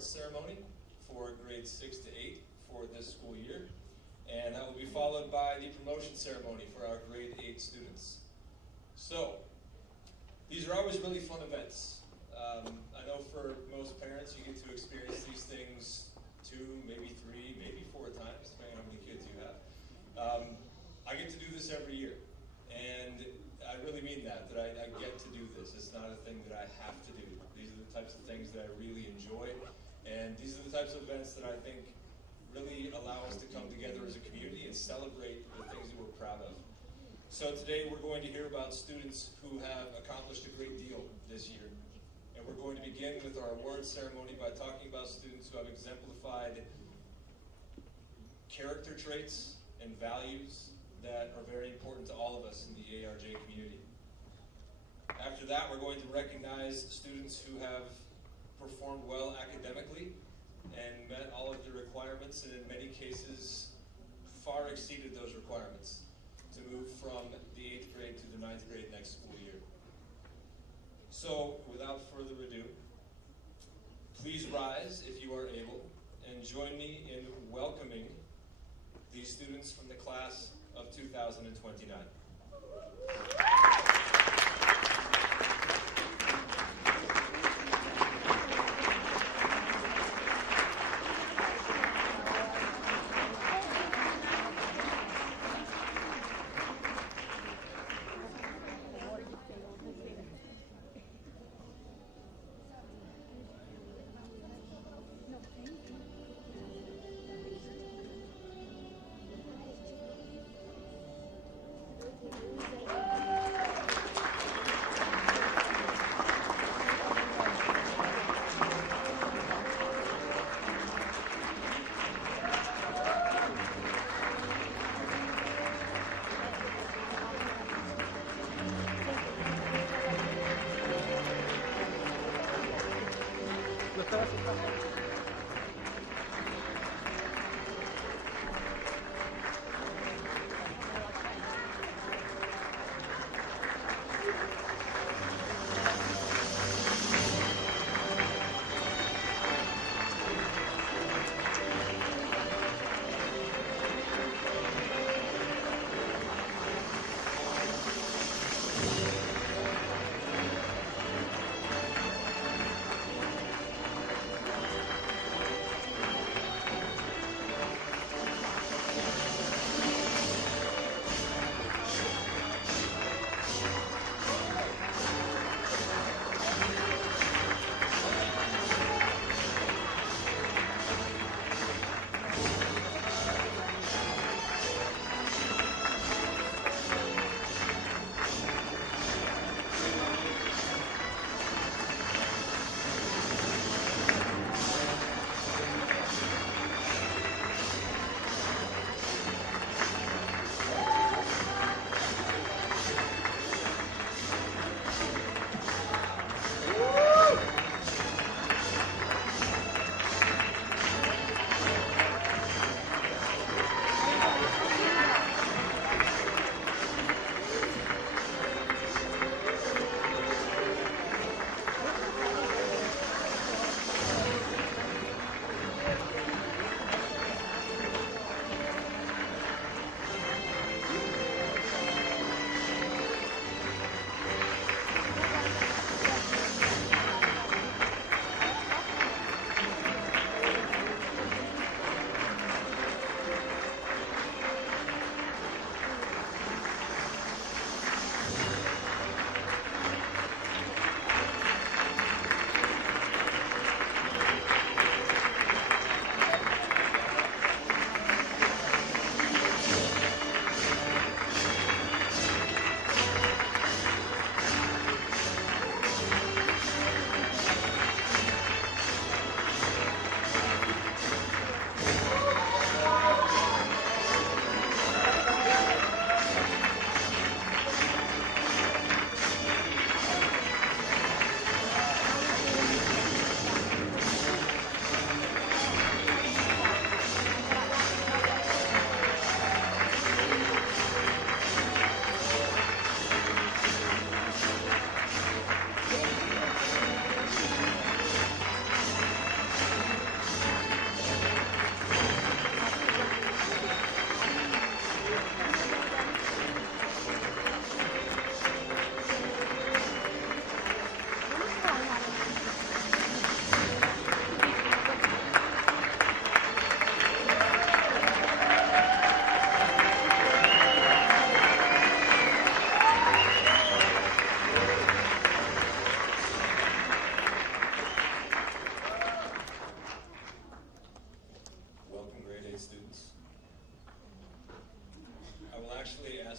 awards ceremony for grades 6 to 8 for this school year. And that will be followed by the promotion ceremony for our grade 8 students. So, these are always really fun events. I know for most parents you get to experience these things 2, maybe 3, maybe 4 times, depending on how many kids you have. I get to do this every year. And I really mean that I get to do this. It's not a thing that I have to do. These are the types of things that I really enjoy. And these are the types of events that I think really allow us to come together as a community and celebrate the things that we're proud of. So today we're going to hear about students who have accomplished a great deal this year. And we're going to begin with our awards ceremony by talking about students who have exemplified character traits and values that are very important to all of us in the ARJ community. After that, we're going to recognize students who have performed well academically and met all of the requirements, and in many cases far exceeded those requirements to move from the 8th grade to the 9th grade next school year. So, without further ado, please rise if you are able and join me in welcoming these students from the class of 2029.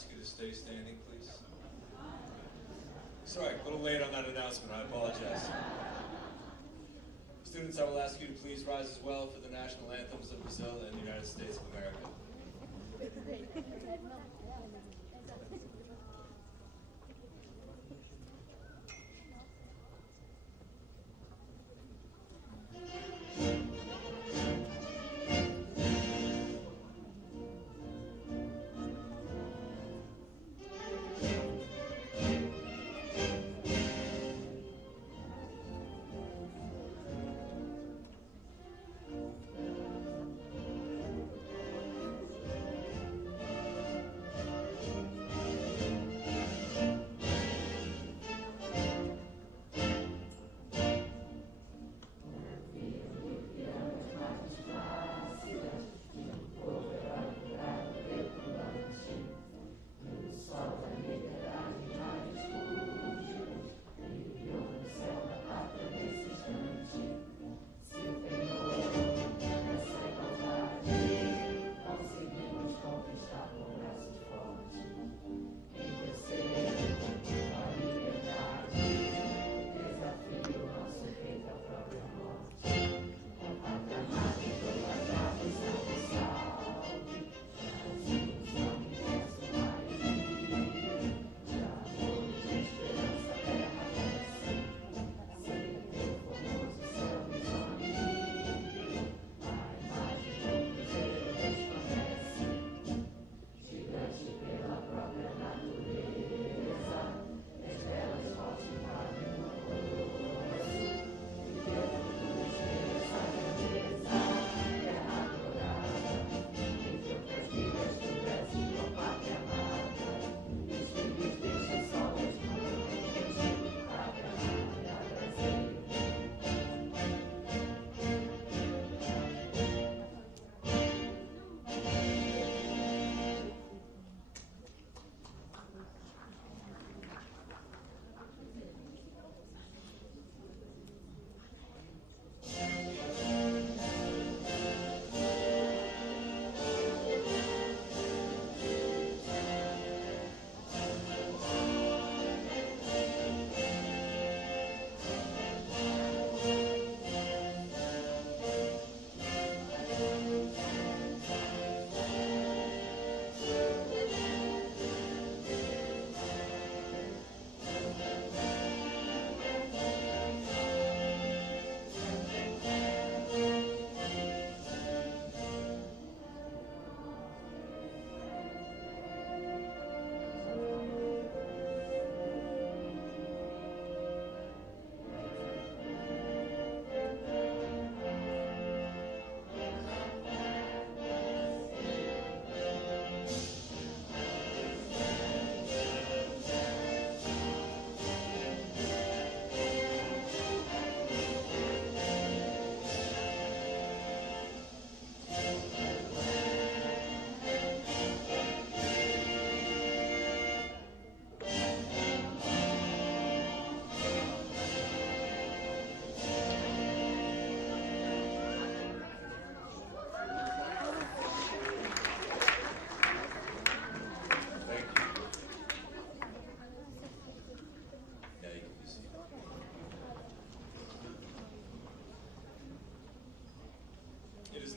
ask you to stay standing, please. Sorry, a little late on that announcement. I apologize. Students, I will ask you to please rise as well for the national anthems of Brazil and the United States of America.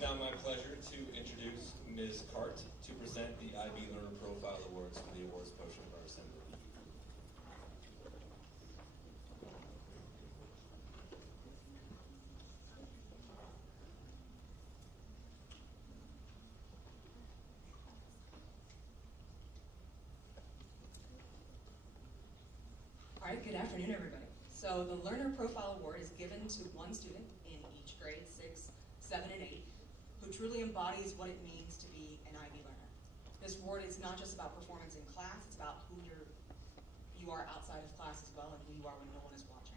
Now my pleasure to introduce Ms. Cart to present the IB Learner Profile Awards for the awards portion of our assembly. All right, good afternoon, everybody. So the Learner Profile Award is given to one student in each grade, 6, 7, and 8, who truly embodies what it means to be an IB learner. This award is not just about performance in class, it's about who you are outside of class as well and who you are when no one is watching.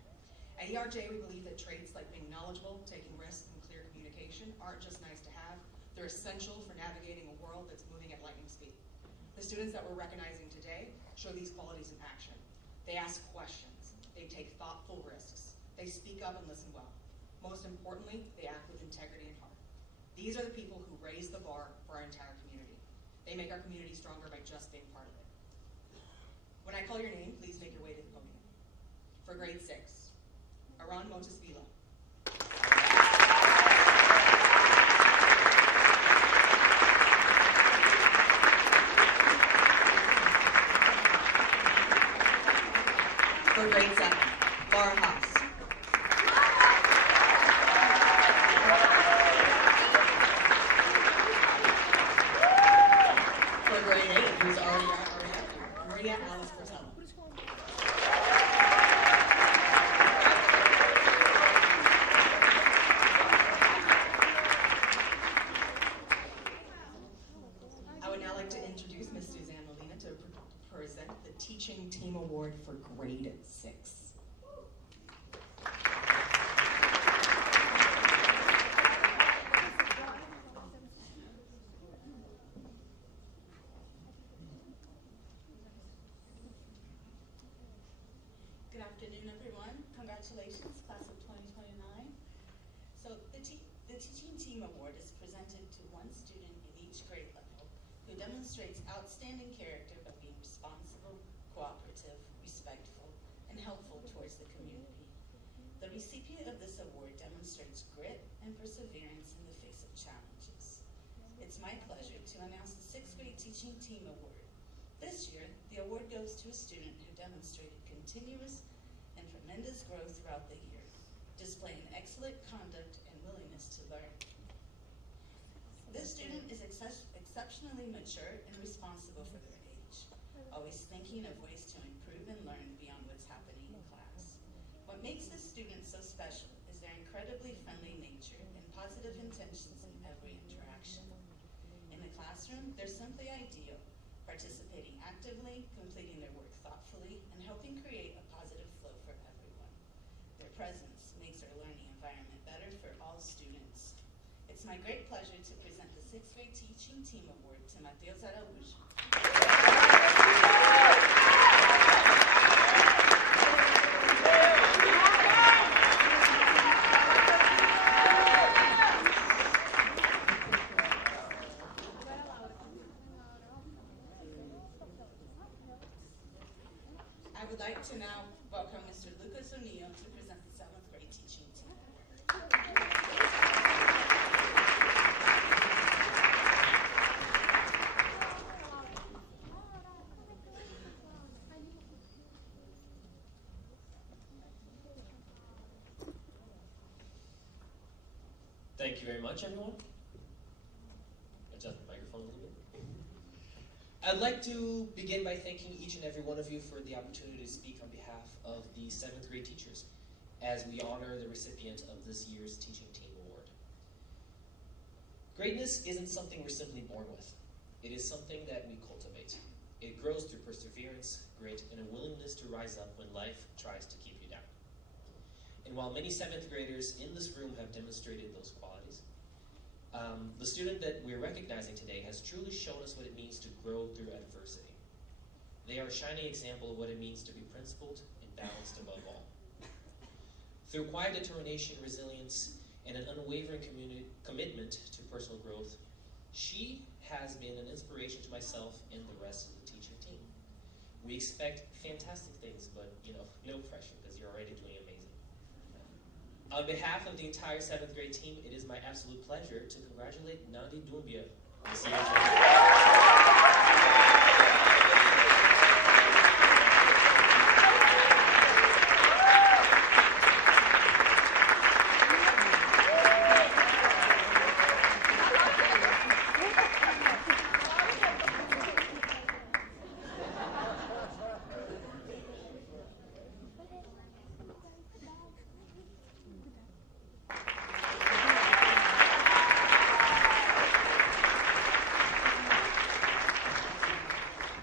At ERJ, we believe that traits like being knowledgeable, taking risks, and clear communication aren't just nice to have, they're essential for navigating a world that's moving at lightning speed. The students that we're recognizing today show these qualities in action. They ask questions, they take thoughtful risks, they speak up and listen well. Most importantly, they act with integrity and heart. These are the people who raise the bar for our entire community. They make our community stronger by just being part of it. When I call your name, please make your way to the podium. For grade 6, Aran Montesvila. For grade 7, Laura Haas. For grade 8, who's already up here, Maria Alice Portella. I would now like to introduce Ms. Suzanne Molina to present the Teaching Team Award for grade 6. Good afternoon, everyone. Congratulations, class of 2029. So the Teaching Team Award is presented to one student in each grade level who demonstrates outstanding character by being responsible, cooperative, respectful, and helpful towards the community. The recipient of this award demonstrates grit and perseverance in the face of challenges. It's my pleasure to announce the 6th grade Teaching Team Award. This year, the award goes to a student who demonstrated continuous and tremendous growth throughout the year, displaying excellent conduct and willingness to learn. This student is exceptionally mature and responsible for their age, always thinking of ways to improve and learn beyond what's happening in class. What makes this student so special is their incredibly friendly nature and positive intentions in every interaction. In the classroom, they're simply ideal, participating actively, completing their work thoughtfully, and helping create a positive flow for everyone. Their presence makes our learning environment better for all students. It's my great pleasure to present the 6th grade Teaching Team Award to Mateus Araújo. I would like to now welcome Mr. Lucas O'Neill to present the 7th grade Teaching Team Award. Thank you very much, everyone. Adjust the microphone a little bit. I'd like to begin by thanking each and every one of you for the opportunity to speak on behalf of the 7th grade teachers as we honor the recipient of this year's Teaching Team Award. Greatness isn't something we're simply born with. It is something that we cultivate. It grows through perseverance, grit, and a willingness to rise up when life tries to keep you down. And while many 7th graders in this room have demonstrated those qualities, the student that we're recognizing today has truly shown us what it means to grow through adversity. They are a shining example of what it means to be principled and balanced above all. Through quiet determination, resilience, and an unwavering commitment to personal growth, she has been an inspiration to myself and the rest of the teaching team. We expect fantastic things, but no pressure because you're already doing amazing. On behalf of the entire 7th grade team, it is my absolute pleasure to congratulate Nandi Doumbia.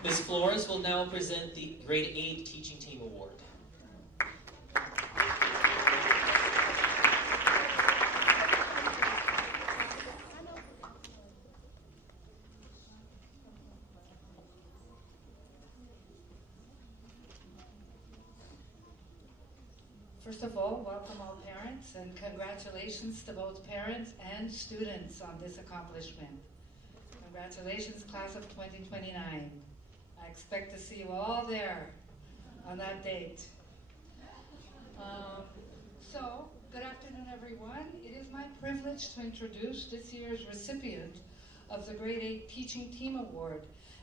Ms. Flores will now present the Grade 8 Teaching Team Award. First of all, welcome all parents and congratulations to both parents and students on this accomplishment. Congratulations, class of 2029. I expect to see you all there on that date. Good afternoon, everyone. It is my privilege to introduce this year's recipient of the Grade 8 Teaching Team Award.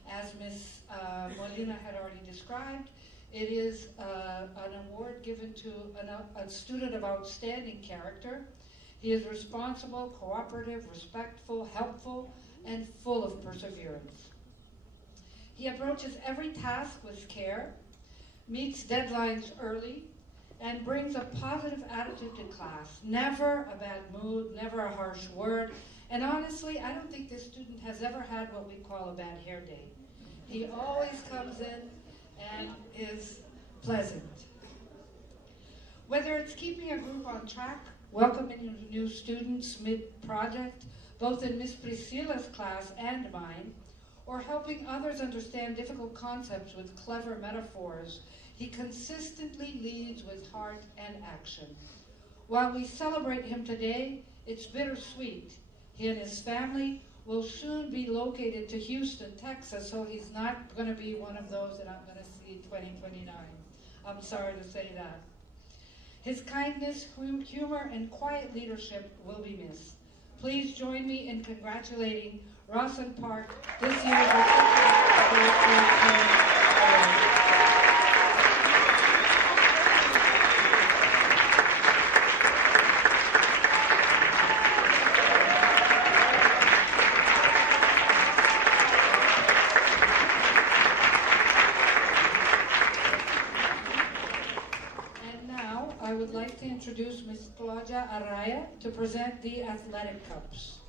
As Ms. Molina had already described, it is an award given to a student of outstanding character. He is responsible, cooperative, respectful, helpful, and full of perseverance. He approaches every task with care, meets deadlines early, and brings a positive attitude to class. Never a bad mood, never a harsh word, and honestly, I don't think this student has ever had what we call a bad hair day. He always comes in and is pleasant. Whether it's keeping a group on track, welcoming new students mid-project, both in Miss Priscilla's class and mine, or helping others understand difficult concepts with clever metaphors, he consistently leads with heart and action. While we celebrate him today, it's bittersweet. He and his family will soon be located to Houston, Texas, so he's not going to be one of those that I'm going to see in 2029. I'm sorry to say that. His kindness, humor, and quiet leadership will be missed. Please join me in congratulating Rawson Park, this year's recipient. I would like to introduce Ms. Claudia Araya to present the athletic cups.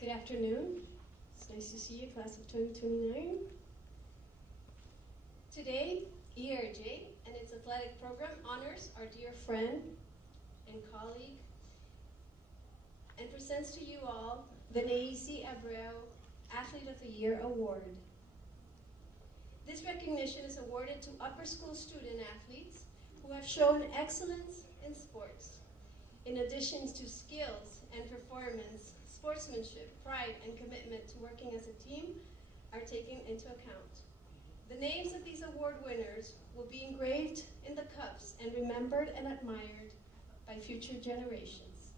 Good afternoon. It's nice to see you, class of 2029. Today, ERJ and its athletic program honors our dear friend and colleague and presents to you all the Neisi Abreu Athlete of the Year Award. This recognition is awarded to upper school student athletes who have shown excellence in sports. In addition to skills and performance, sportsmanship, pride, and commitment to working as a team are taken into account. The names of these award winners will be engraved in the cups and remembered and admired by future generations.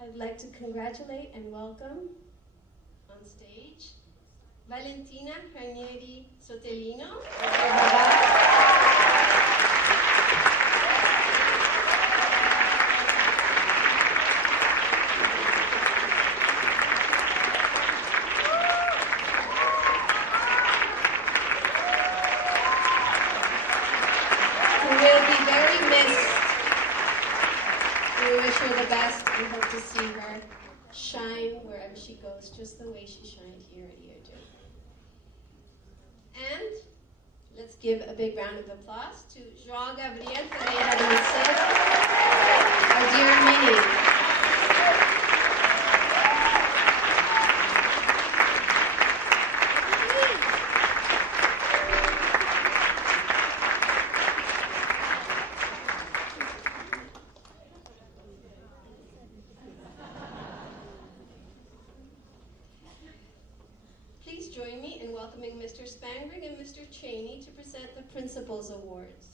I'd like to congratulate and welcome on stage Valentina Ranieri Sotellino. And hope to see her shine wherever she goes, just the way she shined here at ERJ. And let's give a big round of applause to João Gabriel Ferreira de Macedo, our dear Minnie. Join me in welcoming Mr. Spangrig and Mr. Cheney to present the Principals Awards.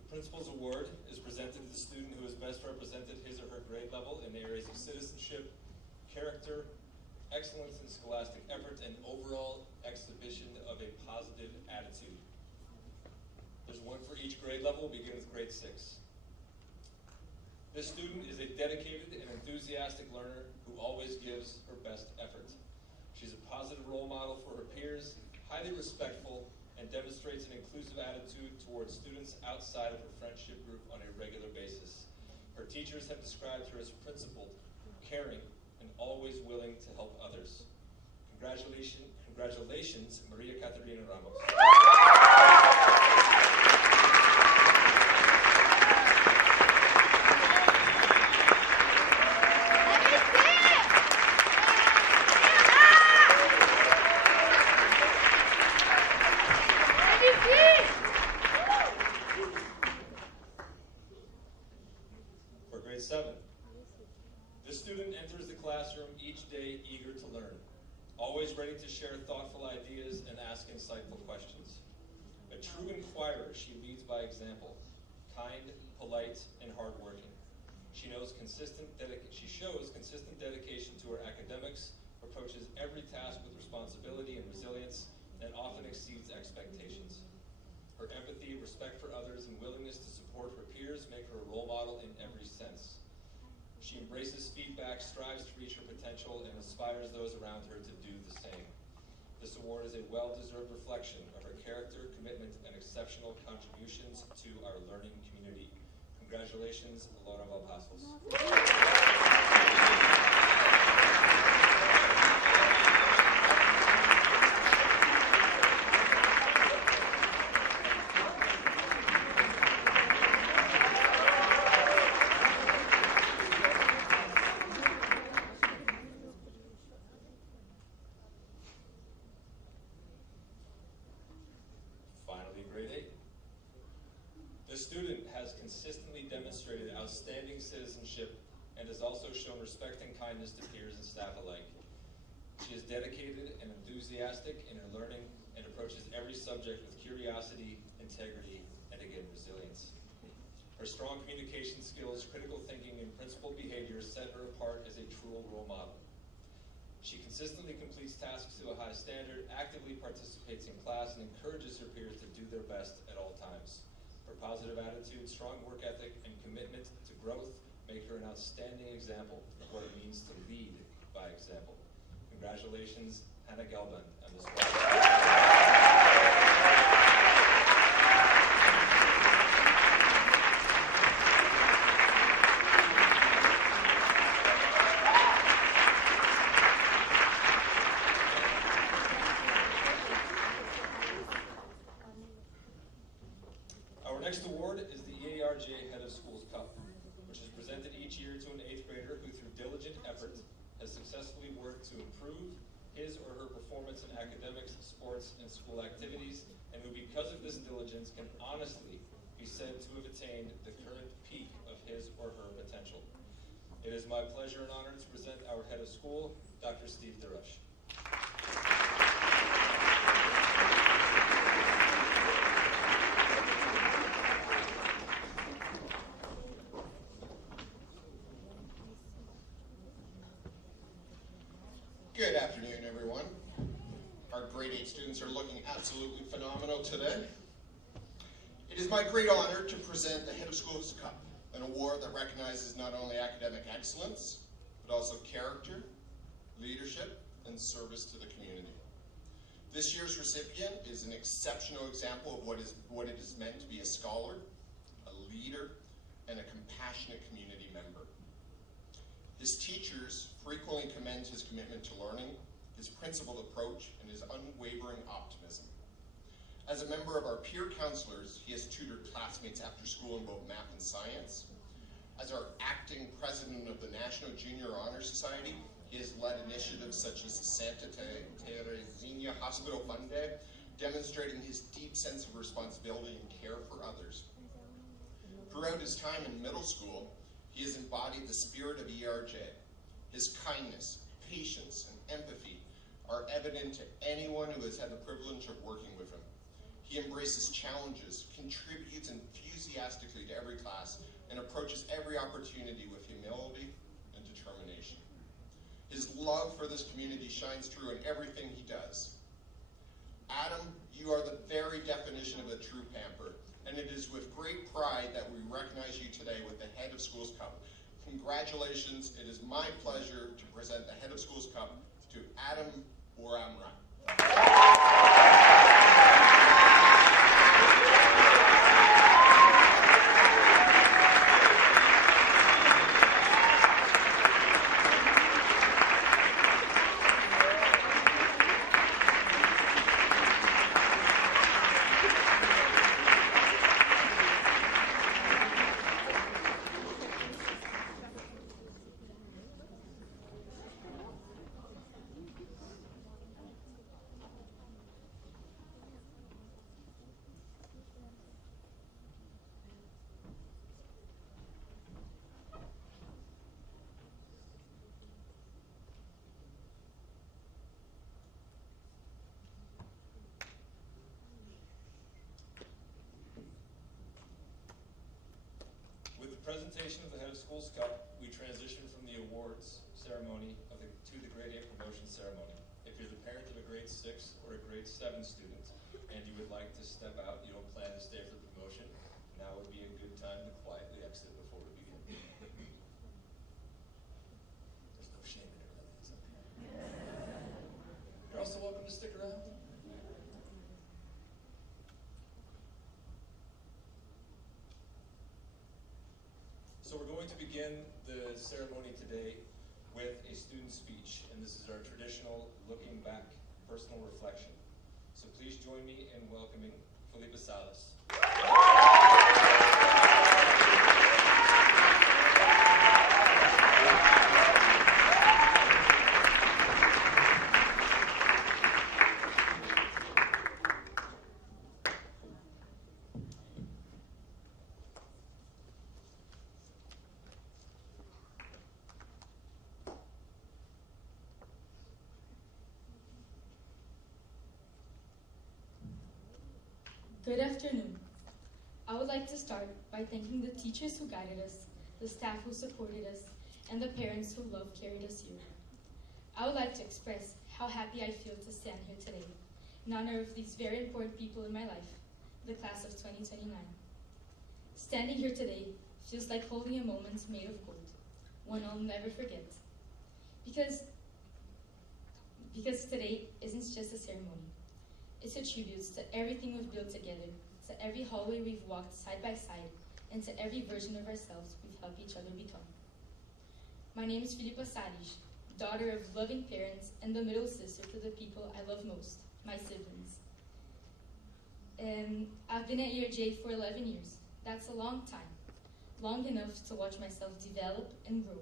The Principals Award is presented to the student who has best represented his or her grade level in the areas of citizenship, character, excellence in scholastic effort, and overall exhibition of a positive attitude. There's one for each grade level. We'll begin with grade 6. This student is a dedicated and enthusiastic learner who always gives her best effort. She's a positive role model for her peers, highly respectful, and demonstrates an inclusive attitude towards students outside of her friendship group on a regular basis. Her teachers have described her as principled, caring, and always willing to help others. Congratulations, Maria Caterina Ramos. For grade 7, this student enters the classroom each day eager to learn, always ready to share thoughtful ideas and ask insightful questions. A true inquirer, she leads by example, kind, polite, and hardworking. She shows consistent dedication to her academics, approaches every task with responsibility and resilience, and often exceeds expectations. Her empathy, respect for others, and willingness to support her peers make her a role model in every sense. She embraces feedback, strives to reach her potential, and inspires those around her to do the same. This award is a well-deserved reflection of her character, commitment, and exceptional contributions to our learning community. Congratulations, Laura Valpasos. This student has consistently demonstrated outstanding citizenship and has also shown respect and kindness to peers and staff alike. She is dedicated and enthusiastic in her learning and approaches every subject with curiosity, integrity, and again, resilience. Her strong communication skills, critical thinking, and principled behavior set her apart as a true role model. She consistently completes tasks to a high standard, actively participates in class, and encourages her peers to do their best at all times. Her positive attitude, strong work ethic, and commitment to growth make her an outstanding example of what it means to lead by example. Congratulations, Hannah Gelban, on this Our next award is the EARJ Head of Schools Cup, which is presented each year to an 8th grader who, through diligent effort, has successfully worked to improve his or her performance in academics, sports, and school activities, and who, because of this diligence, can honestly be said to have attained the current peak of his or her potential. It is my pleasure and honor to present our Head of School, Dr. Steve DeRush. Good afternoon, everyone. Our grade 8 students are looking absolutely phenomenal today. It is my great honor to present the Head of Schools Cup, an award that recognizes not only academic excellence, but also character, leadership, and service to the community. This year's recipient is an exceptional example of what it is meant to be a scholar, a leader, and a compassionate community member. His teachers frequently commend his commitment to learning, his principled approach, and his unwavering optimism. As a member of our peer counselors, he has tutored classmates after school in both math and science. As our acting president of the National Junior Honor Society, he has led initiatives such as the Santa Teresina Hospital Fund Day, demonstrating his deep sense of responsibility and care for others. Throughout his time in middle school, he has embodied the spirit of ERJ. His kindness, patience, and empathy are evident to anyone who has had the privilege of working with him. He embraces challenges, contributes enthusiastically to every class, and approaches every opportunity with humility and determination. His love for this community shines through in everything he does. Adam, you are the very definition of a true pamper, and it is with great pride that we recognize you today with the Head of Schools Cup. Congratulations, it is my pleasure to present the Head of Schools Cup to Adam Oramra. Presentation of the Head of Schools Cup, we transition from the awards ceremony to the grade 8 promotion ceremony. If you're the parent of a grade 6 or a grade 7 student and you would like to step out, you don't plan to stay for the promotion, now would be a good time to quietly exit before we begin. There's no shame in it, really, is there? You're also welcome to stick around. So we're going to begin the ceremony today with a student speech, and this is our traditional looking back personal reflection. So please join me in welcoming Felipe Salas. Good afternoon. I would like to start by thanking the teachers who guided us, the staff who supported us, and the parents who love carried us here. I would like to express how happy I feel to stand here today in honor of these very important people in my life, the class of 2029. Standing here today feels like holding a moment made of gold, one I'll never forget. Because today isn't just a ceremony. It's a tribute to everything we've built together, to every hallway we've walked side by side, and to every version of ourselves we've helped each other become. My name is Filipa Salles, daughter of loving parents and the middle sister to the people I love most, my siblings. And I've been at ERJ for 11 years. That's a long time, long enough to watch myself develop and grow,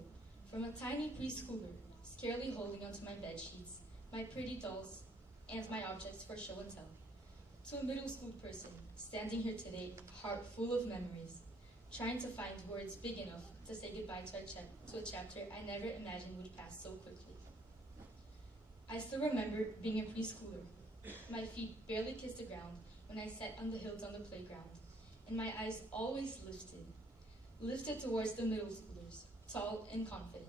from a tiny preschooler, scarcely holding onto my bed sheets, my pretty dolls, and my objects for show and tell, to a middle school person, standing here today, heart full of memories, trying to find words big enough to say goodbye to a chapter I never imagined would pass so quickly. I still remember being a preschooler. My feet barely kissed the ground when I sat on the hills on the playground, and my eyes always lifted towards the middle schoolers, tall and confident,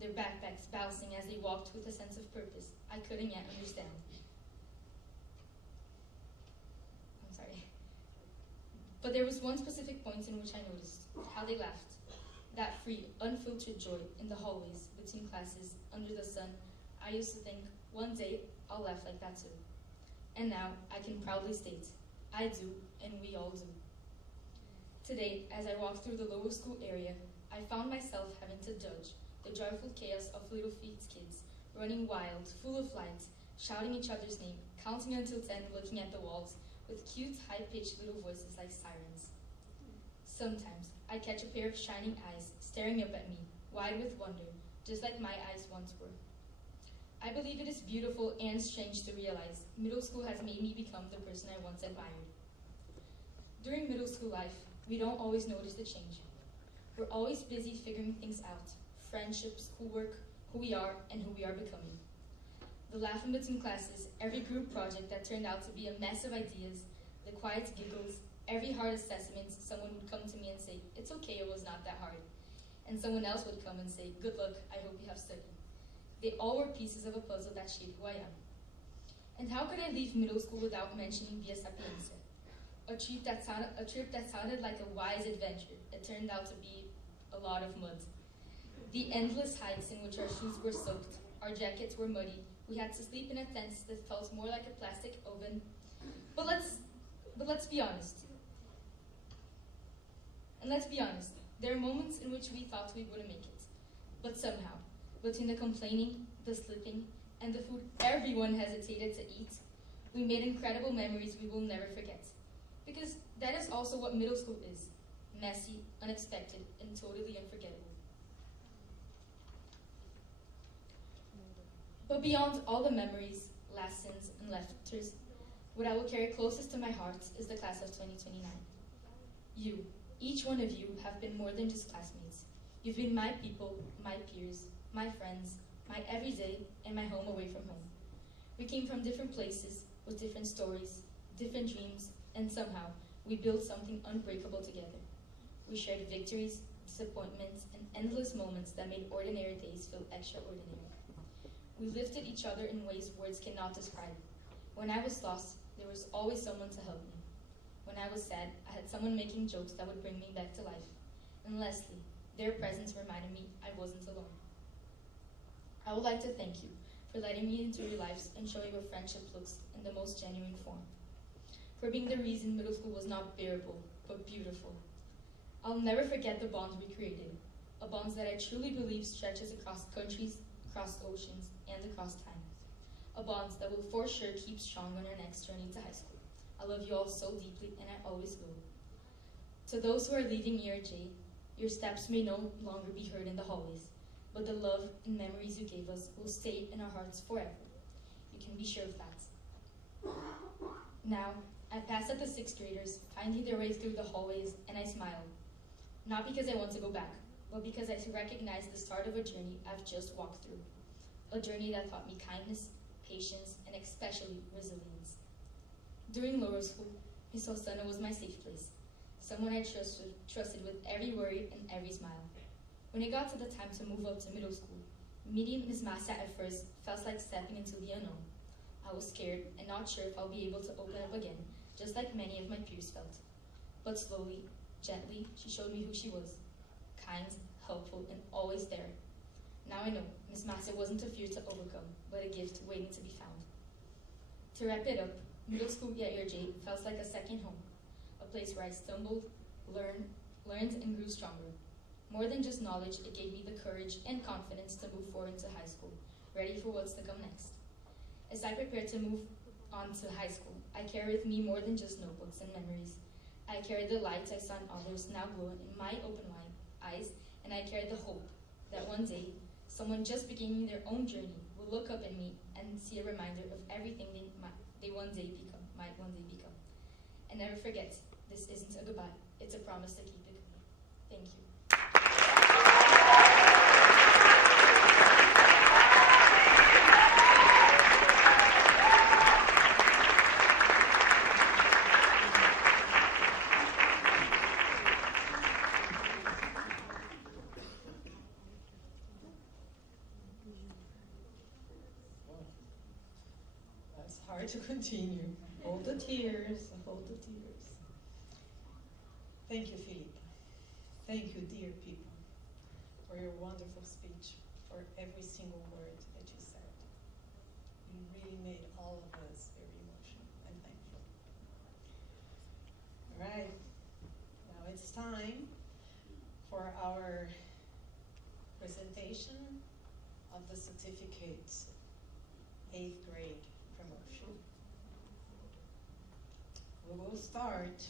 their backpacks bouncing as they walked with a sense of purpose I couldn't yet understand. I'm sorry. But there was one specific point in which I noticed how they laughed. That free, unfiltered joy in the hallways, between classes, under the sun. I used to think, one day, I'll laugh like that too. And now, I can proudly state, I do, and we all do. Today, as I walked through the lower school area, I found myself having to judge the joyful chaos of Little Feet's kids, running wild, full of light, shouting each other's name, counting until 10, looking at the walls, with cute, high-pitched little voices like sirens. Sometimes, I catch a pair of shining eyes staring up at me, wide with wonder, just like my eyes once were. I believe it is beautiful and strange to realize middle school has made me become the person I once admired. During middle school life, we don't always notice the change. We're always busy figuring things out, friendship, schoolwork, who we are, and who we are becoming. The laughing between classes, every group project that turned out to be a mess of ideas, the quiet giggles, every hard assessment, someone would come to me and say, it's okay, it was not that hard. And someone else would come and say, good luck, I hope you have studied. They all were pieces of a puzzle that shaped who I am. And how could I leave middle school without mentioning Via Sapienza? A trip that sounded like a wise adventure. It turned out to be a lot of mud. The endless hikes in which our shoes were soaked, our jackets were muddy. We had to sleep in a tent that felt more like a plastic oven. But let's be honest. And let's be honest, there are moments in which we thought we wouldn't make it. But somehow, between the complaining, the slipping, and the food everyone hesitated to eat, we made incredible memories we will never forget. Because that is also what middle school is. Messy, unexpected, and totally unforgettable. But beyond all the memories, lessons, and laughters, what I will carry closest to my heart is the class of 2029. You, each one of you, have been more than just classmates. You've been my people, my peers, my friends, my everyday, and my home away from home. We came from different places, with different stories, different dreams, and somehow, we built something unbreakable together. We shared victories, disappointments, and endless moments that made ordinary days feel extraordinary. We lifted each other in ways words cannot describe. When I was lost, there was always someone to help me. When I was sad, I had someone making jokes that would bring me back to life. And lastly, their presence reminded me I wasn't alone. I would like to thank you for letting me into your lives and showing what friendship looks in the most genuine form. For being the reason middle school was not bearable, but beautiful. I'll never forget the bonds we created, a bonds that I truly believe stretches across countries, across oceans, and across time. A bonds that will for sure keep strong on our next journey to high school. I love you all so deeply, and I always will. To those who are leaving ERJ, your steps may no longer be heard in the hallways, but the love and memories you gave us will stay in our hearts forever. You can be sure of that. Now, I pass at the sixth graders, finding their way through the hallways, and I smile. Not because I want to go back, but because I recognize the start of a journey I've just walked through. A journey that taught me kindness, patience, and especially resilience. During lower school, Miss Osana was my safe place, someone I trusted with every worry and every smile. When it got to the time to move up to middle school, meeting Ms. Massa at first felt like stepping into the unknown. I was scared and not sure if I'll be able to open up again, just like many of my peers felt. But slowly, gently, she showed me who she was. Kind, helpful, and always there. Now I know Ms. Massa wasn't a fear to overcome, but a gift waiting to be found. To wrap it up, middle school at ERJ felt like a second home, a place where I stumbled, learned, and grew stronger. More than just knowledge, it gave me the courage and confidence to move forward into high school, ready for what's to come next. As I prepare to move on to high school, I carry with me more than just notebooks and memories. I carry the lights I saw in others now glow in my open wide eyes, and I carry the hope that one day, someone just beginning their own journey will look up at me and see a reminder of everything they might one day become. And never forget, this isn't a goodbye, it's a promise to keep it going. Thank you. It's hard to continue. Hold the tears, hold the tears. Thank you, Felipe. Thank you, dear people, for your wonderful speech, for every single word that you said. You really made all of us very emotional and thankful. All right, now it's time for our presentation of the certificates, 8th grade promotion. We will start.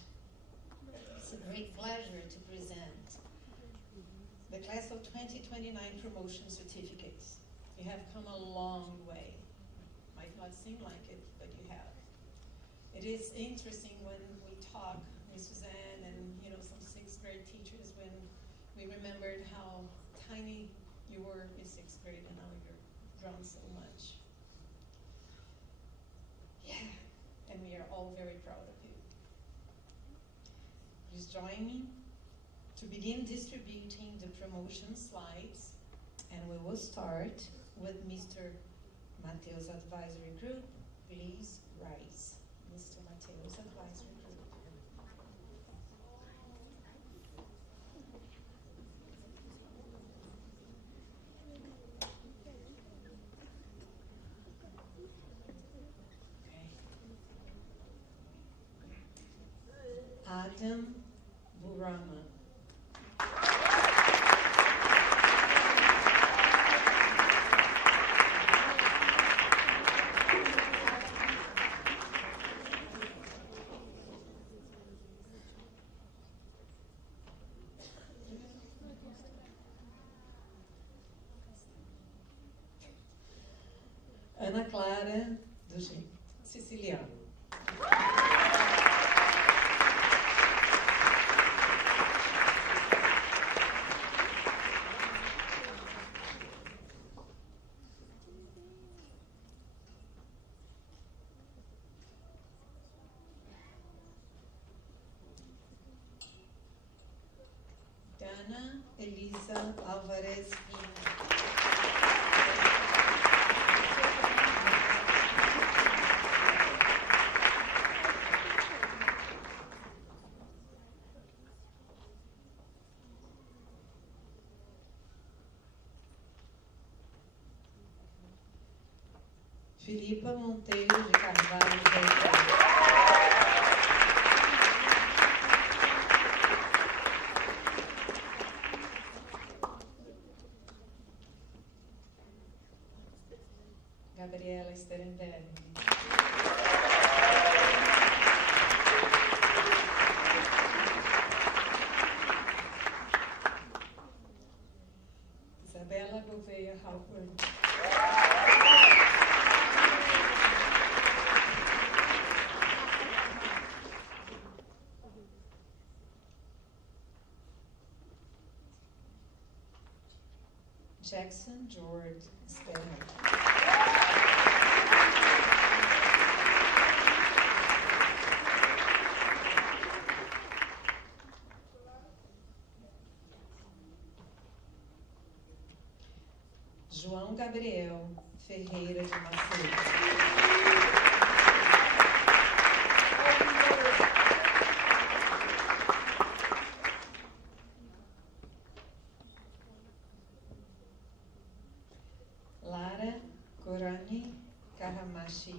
It's a great pleasure to present the class of 2029 promotion certificates. You have come a long way. Might not seem like it, but you have. It is interesting when we talk, Ms. Suzanne and some 6th grade teachers, when we remembered how tiny you were in 6th grade and now you're grown so much. Yeah, and we are all very proud of you. Please join me to begin distributing the promotion slides, and we will start with Mr. Mateo's advisory group. Please rise. Mr. Mateo's advisory group. Satyam Burama. Ana Clara do Siciliano. Dana Elisa Alvarez Pina. Filipa Monteiro de Carvalho Veiga. Gabriela Sterenberg. Isabela Gouveia Halford. Jackson George Spanner. João Gabriel Ferreira de Macedo. Lara Gorani Karamashi.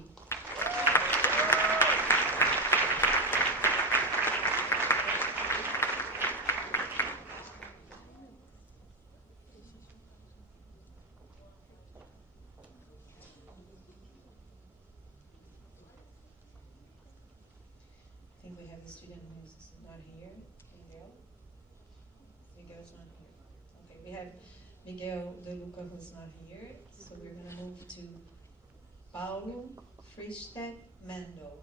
I think we have a student who's not here. Miguel? Miguel's not here. Okay, we have Miguel De Luca who's not here. So we're going to move to Paulo Fristedt Mendel.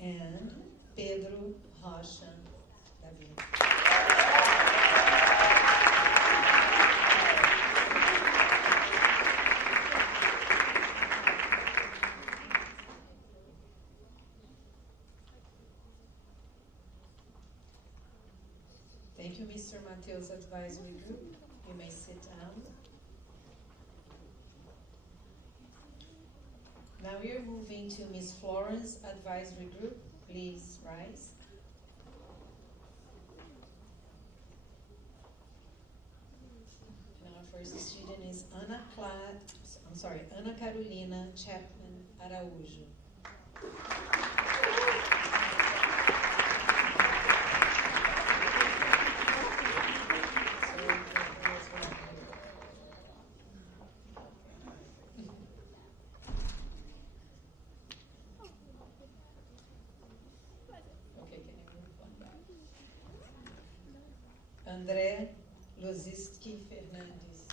And Pedro Rocha David. Thank you, Mr. Mateus Advisory Group. You may sit down. Now we are moving to Ms. Florence Advisory Group. Please rise. And our first student is Ana Carolina Chapman Araújo. André Loziski Fernandes.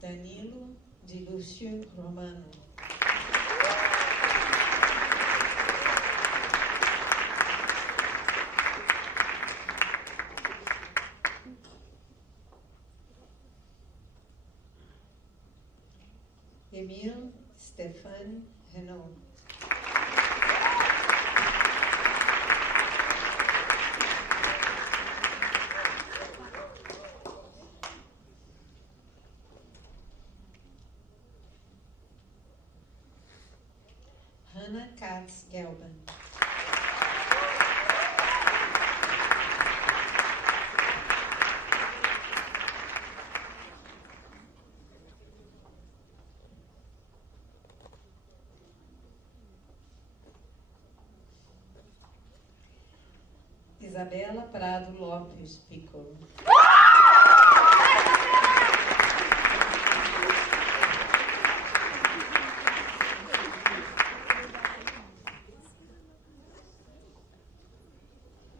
Danilo de Lúcio Romano. Emile Stéphane Renaud. Hannah Katz Gelban. Isabela Prado Lopes Piccolo.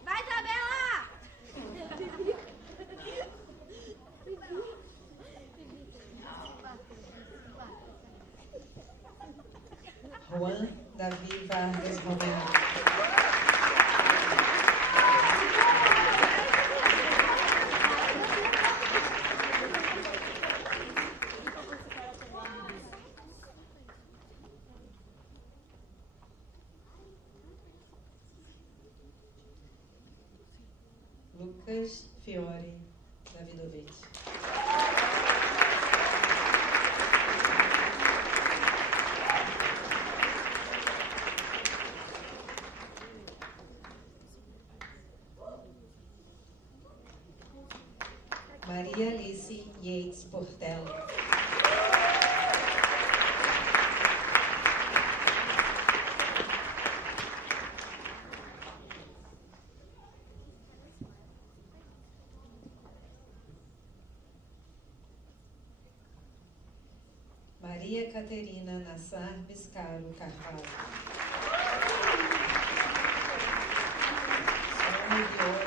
Vai, Isabela! Juan Davi Vargas Romero. Lucas Fiore Davidovich. Maria Alice Yates Portela. Maria Caterina Nassar Biscaro Carvalho. Sônia Viola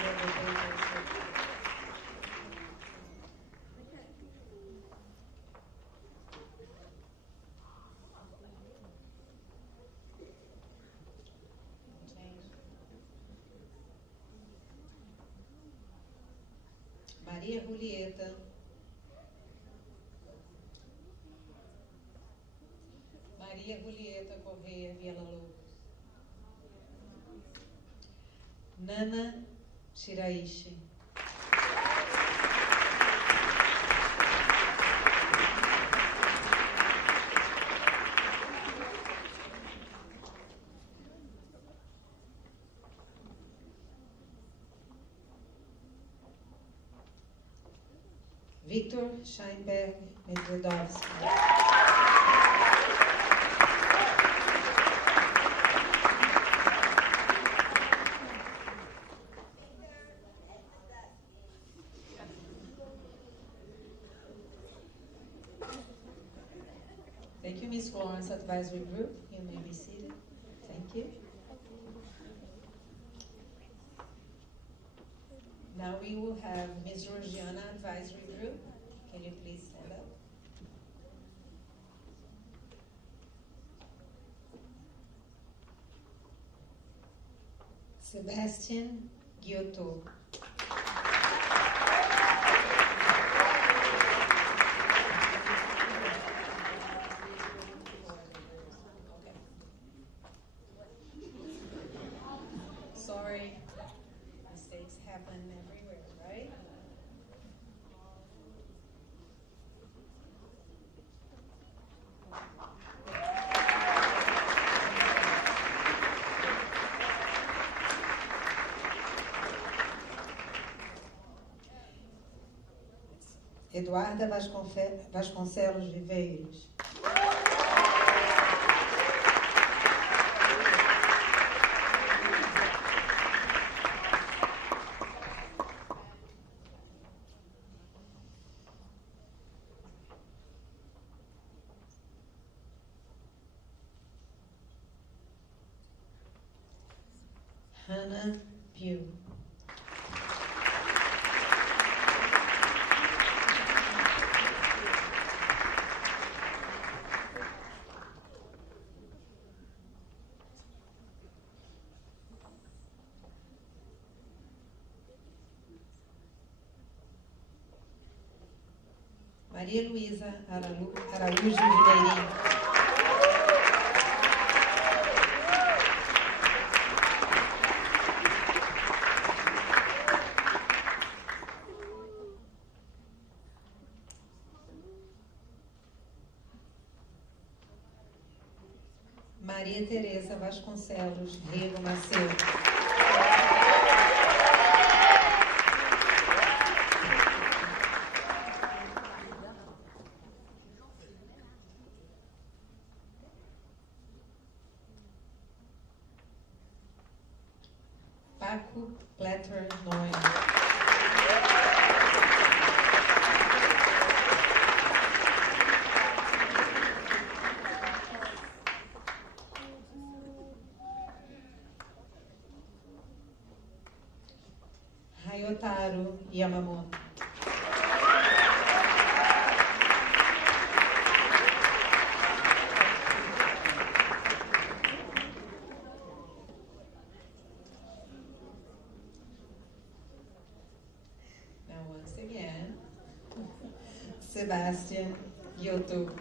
do Maria Julieta Correia Villalobos. Nana Shiraishi. Victor Scheinberg Medvedovsky. Thank you, Ms. Florence Advisory Group. You may be seated. Thank you. Now we will have Ms. Georgiana Advisory Group. Can you please stand up? Sebastian Giotto. Sorry, mistakes happen everywhere, right? Eduarda Vasconcelos Viveiros. Hannah Pugh. Maria Luísa Araújo Mineirinho. Maria Maria Tereza Vasconcelos Rego Macedo. Paco Platter Noyes. Hayotaro Yamamoto. Now once again, Sebastian Yoto.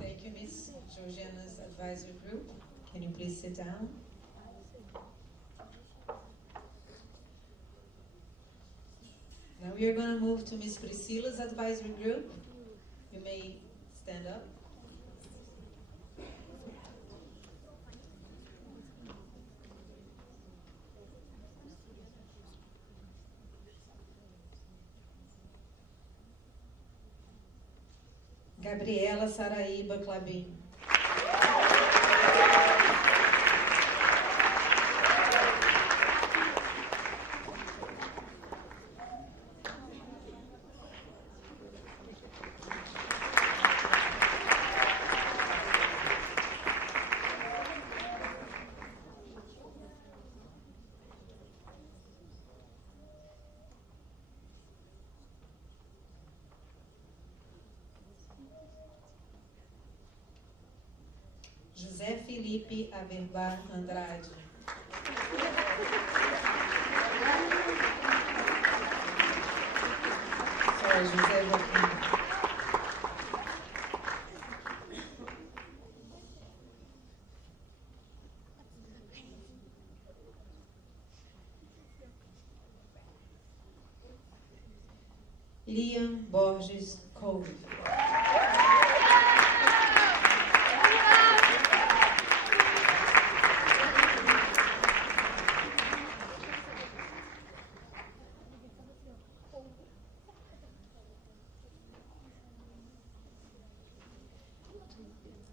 Thank you, Miss Georgiana's advisory group. Can you please sit down? Now we are going to move to Miss Priscilla's advisory group. You may stand up. Gabriela Saraíba Clabin. José Felipe Averbar Andrade. Sorry, José Joaquim. Liam Borges Couve.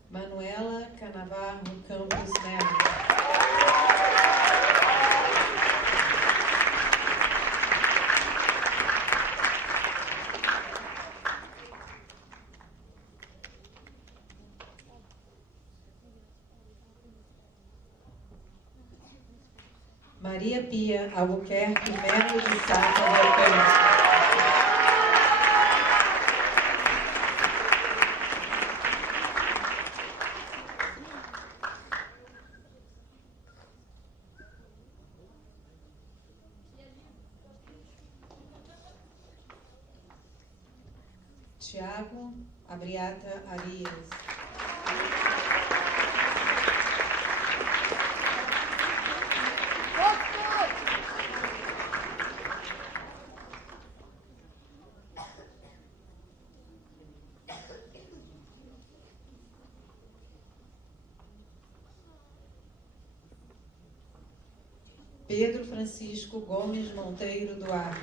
Manuela Canavarro Campos Melo. Maria Pia Albuquerque Melo de Sá Cavalcante. Tiago Abriata Arias. Pedro Francisco Gomes Monteiro Duarte.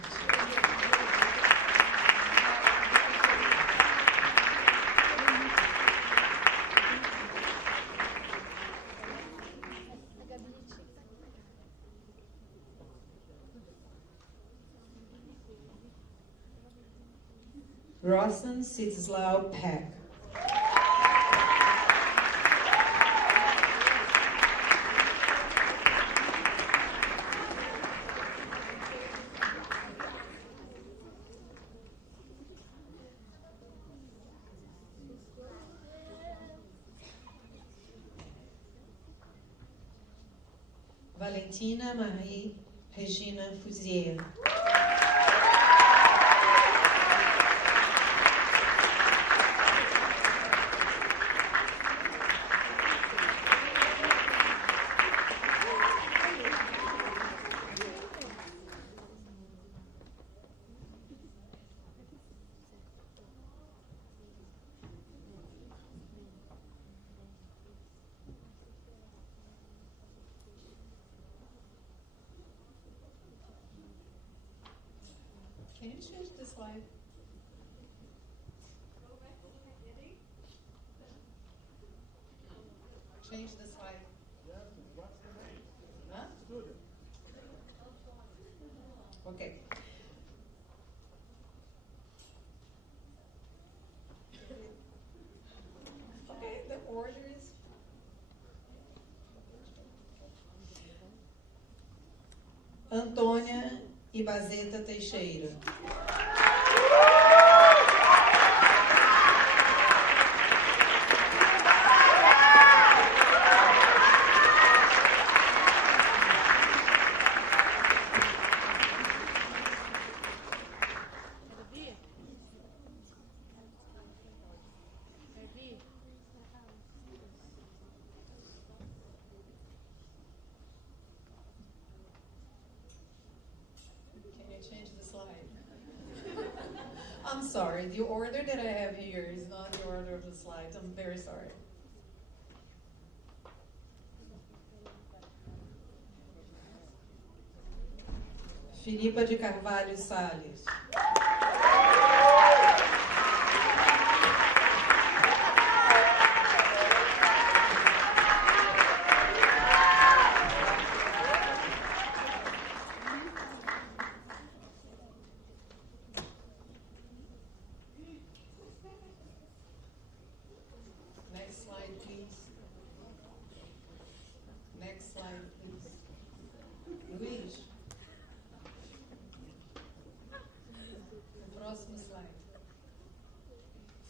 Rossan Sitzlau Peck. Valentina Marie Regina Fuzier. Can you change the slide? Change the slide. Huh? Okay. Okay, the order is Antônia Ibazeta Teixeira. Change the slide. I'm sorry, the order that I have here is not the order of the slides. I'm very sorry. Filipa de Carvalho Salles. Next slide, please. Next slide, please. Luiz. O próximo slide.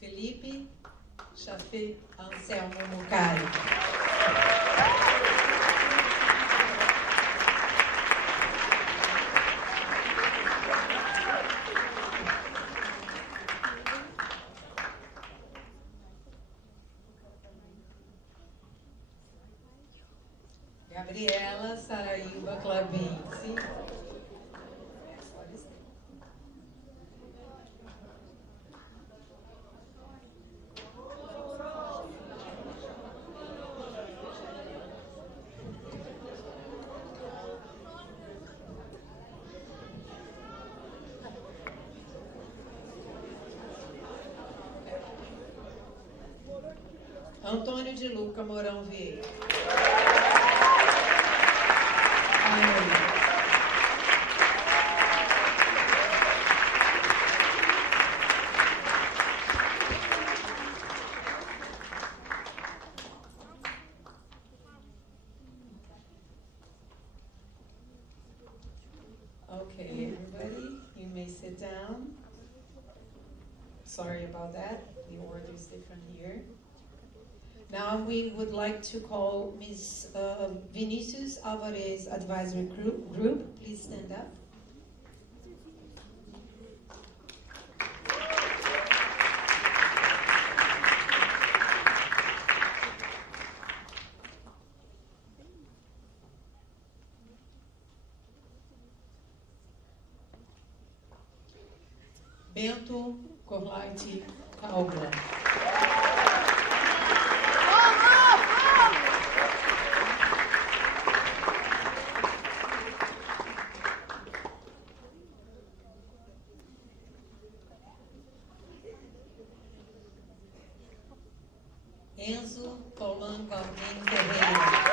Felipe Chafé Anselmo Mucari. Gabriela Saraíba Clabin. Sim? Antônio de Luca Mourão Vieira. Okay, everybody, you may sit down. Sorry about that. The order is different here. Now we would like to call Ms. Vinicius Alvarez Advisory Group. Please stand up. Bento Corlaite Calgra. Enzo Colan Galdino Ferreira.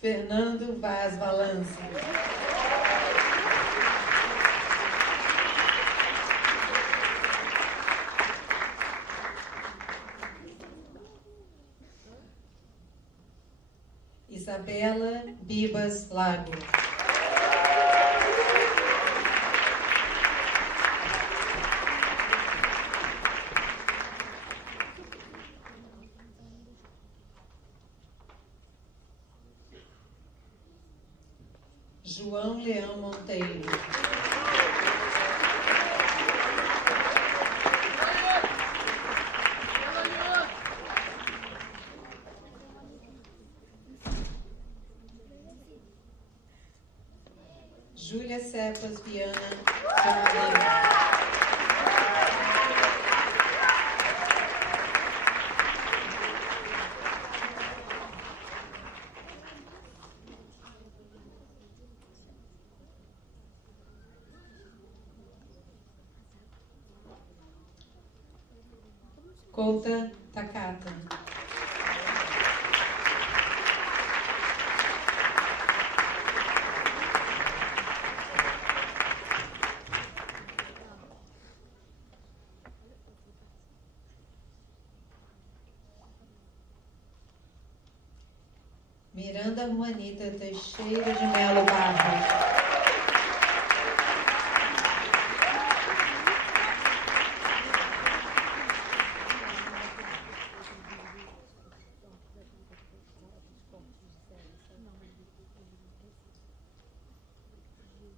Fernando Vaz Balança. Isabela Bibas Lago. João Leão Monteiro. Júlia Cepas Viana Carneiro. Kouta Takata. Miranda Juanita Teixeira de Melo Barros.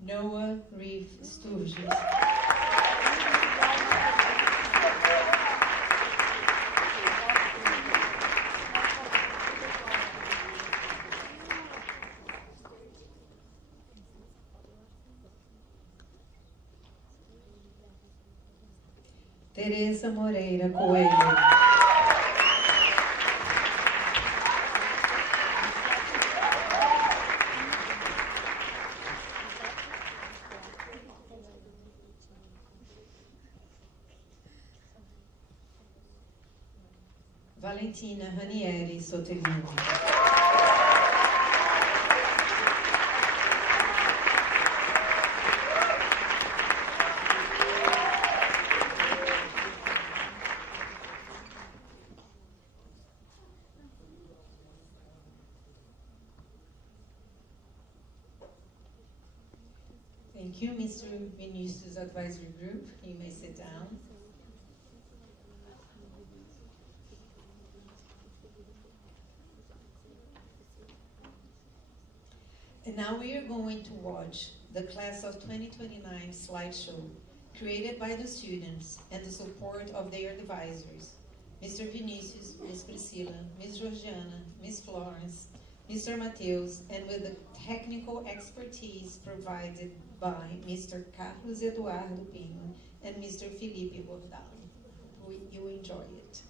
Noah Reeve Sturgis. Tereza Moreira Coelho. Valentina Ranieri Sotelino. Thank you, Mr. Vinicius Advisory Group. You may sit down. And now we are going to watch the Class of 2029 slideshow created by the students and the support of their advisors, Mr. Vinicius, Ms. Priscilla, Ms. Georgiana, Ms. Florence, Mr. Mateus, and with the technical expertise provided by Mr. Carlos Eduardo Pino and Mr. Felipe Bordalo. You enjoy it.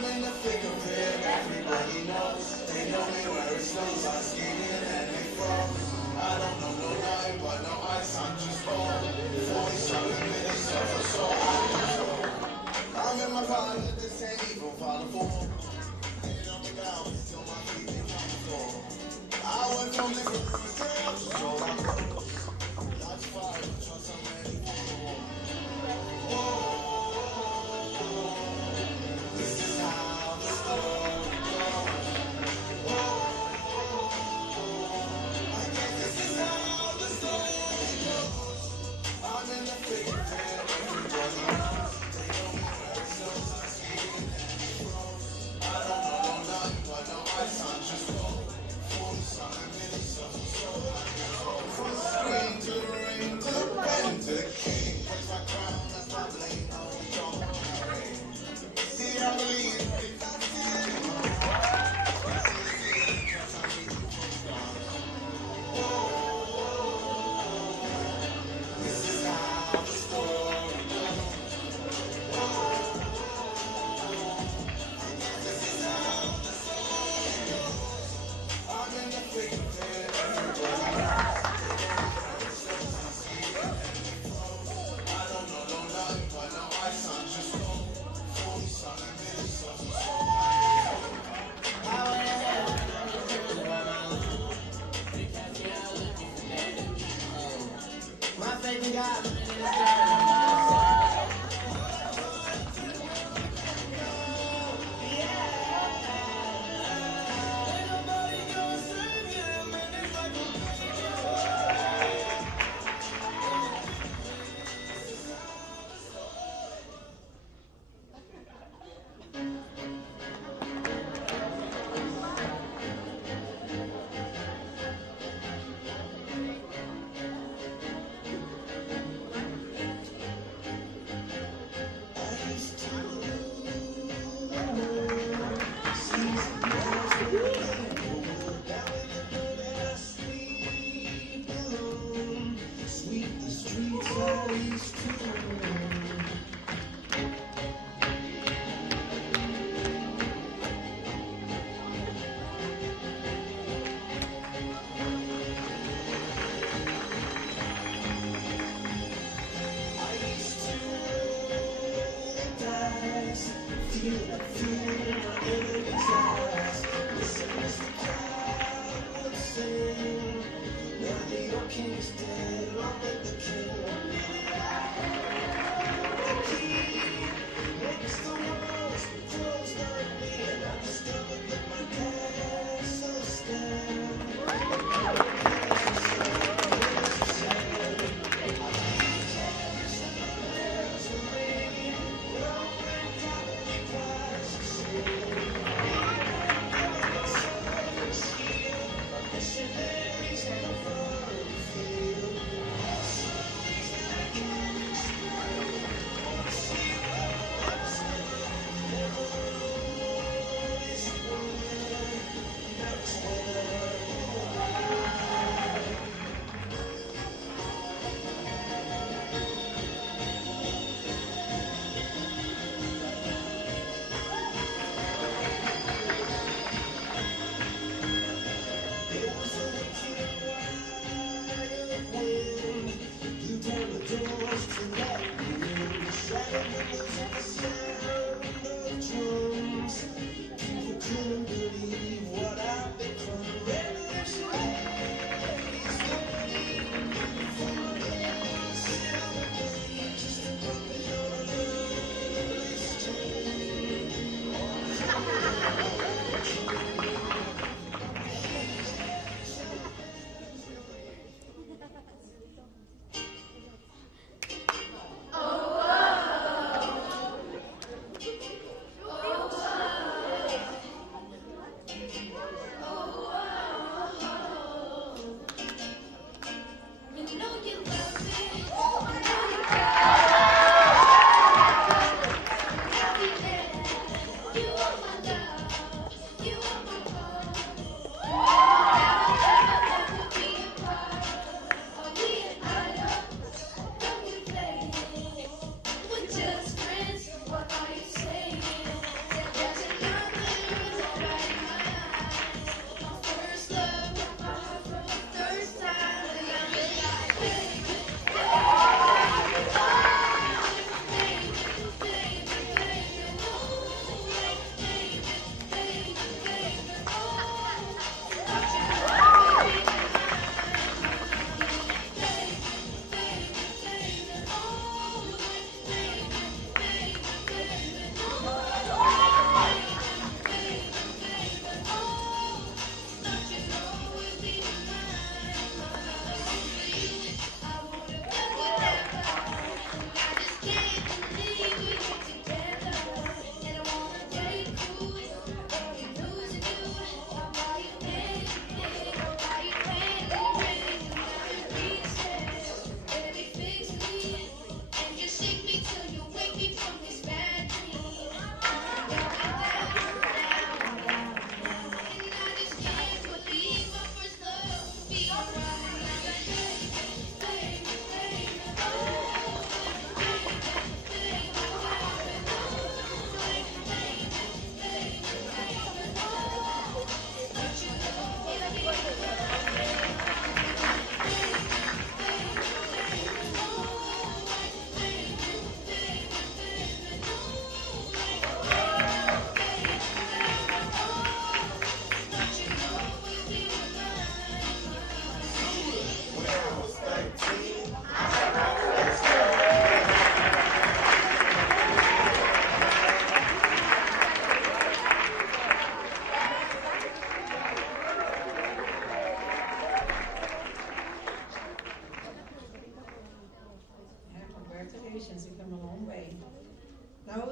I'm in the thick of it, everybody knows. They know me where it snows, I ski in and they froze. I don't know no night, but no ice, I'm just bone. 40-something minutes suffer, so I control. I'm in my prime, this ain't even falling for. Hanging on me down, till my feet they come for. I went from different rooms, straight up to show my clothes. Watch fire, trust I'm ready for the war. This is how the story goes. I guess this is how the story goes. I'm in the thick of it, everybody knows. They know me where it snows, I ski in and it froze. I don't know no nothing, but no ice, I'm just cold. 40-something minutes of the show, I control.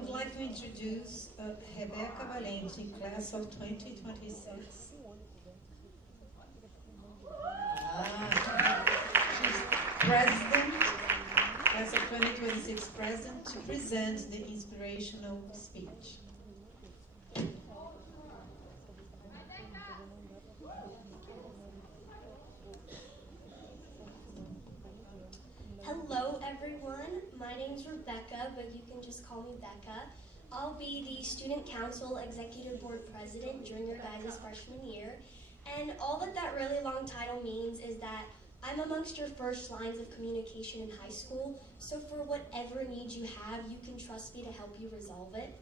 would like to introduce Rebecca Valente, class of 2026. She's president, class of 2026 president, to present the inspirational speech. Hello everyone, my name's Rebecca, but you can just call me Becca. I'll be the Student Council Executive Board President during your guys' freshman year. And all that really long title means is that I'm amongst your first lines of communication in high school, so for whatever needs you have, you can trust me to help you resolve it.